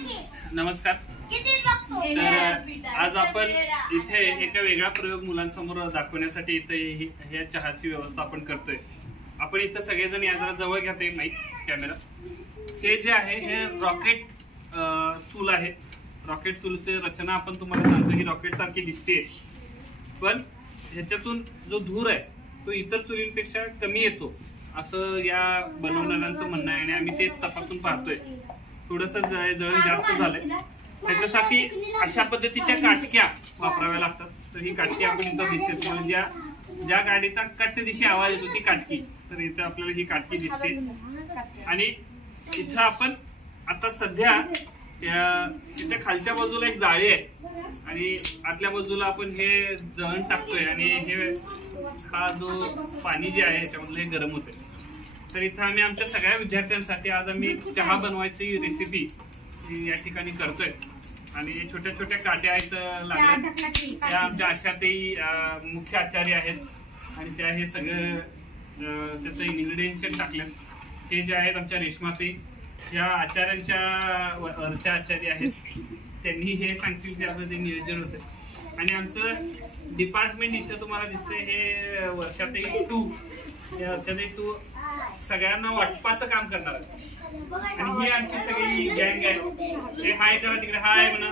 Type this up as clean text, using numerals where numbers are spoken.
नमस्कार। तर आज आपण इथे एका वेगळा प्रयोग मुलांसमोर दाखवण्यासाठी इथे ह्या चहाची व्यवस्था आपण करतोय। आपण इथे सगळेजण या जरा जवळ घ्या ते माईक कॅमेरा। हे जे आहे हे रॉकेट चूल आहे। रॉकेट चूलची रचना आपण तुम्हाला सांगतो ही रॉकेट सारखी दिसते, पण ह्याच्यातून जो धूर आहे तो इतर चुलींपेक्षा कमी येतो असं या बनवणाऱ्यांचं म्हणणं आहे आणि आम्ही तेच तपासून पाहतोय। थोडंसं जळण जास्त झालंय, त्याच्यासाठी अशा पद्धतीच्या काटक्या वापराव्या लागतात। तर ही काटकी आपण इथं दिसते, म्हणजे ज्या गाडीचा कट दिशी आवाज येतो ती काटकी, तर इथं आपल्याला ही काटकी दिसते। आणि इथं आपण आता सध्या तिच्या खालच्या बाजूला एक जाळी आहे आणि आतल्या बाजूला आपण हे जळण टाकतोय आणि हे हा जो पाणी जे आहे ह्याच्यामधलं हे गरम होते। तर इथं आम्ही आमच्या सगळ्या विद्यार्थ्यांसाठी आज आम्ही चहा बनवायची रेसिपी या ठिकाणी करतोय आणि छोट्या छोट्या काट्या आहेत लागल्या, त्या आमच्या आशाताई मुख्य आचार्य आहेत आणि त्या हे सगळं त्याचं इन्ग्रेडियंट टाकलेत। हे जे आहेत आमच्या रेश्माताई या आचार्यांच्या वरच्या आचार्य आहेत, त्यांनी हे सांगतील त्यामध्ये नियोजन होते। आणि आमचं डिपार्टमेंट इथं तुम्हाला दिसतंय हे वर्षाताई 2 या वर्षाताई 2 सगळ्यांना वाटपाचं काम करणार आहे आणि ही आमची सगळी गँग आहे। हे हाय करा तिकडे, हाय म्हणा।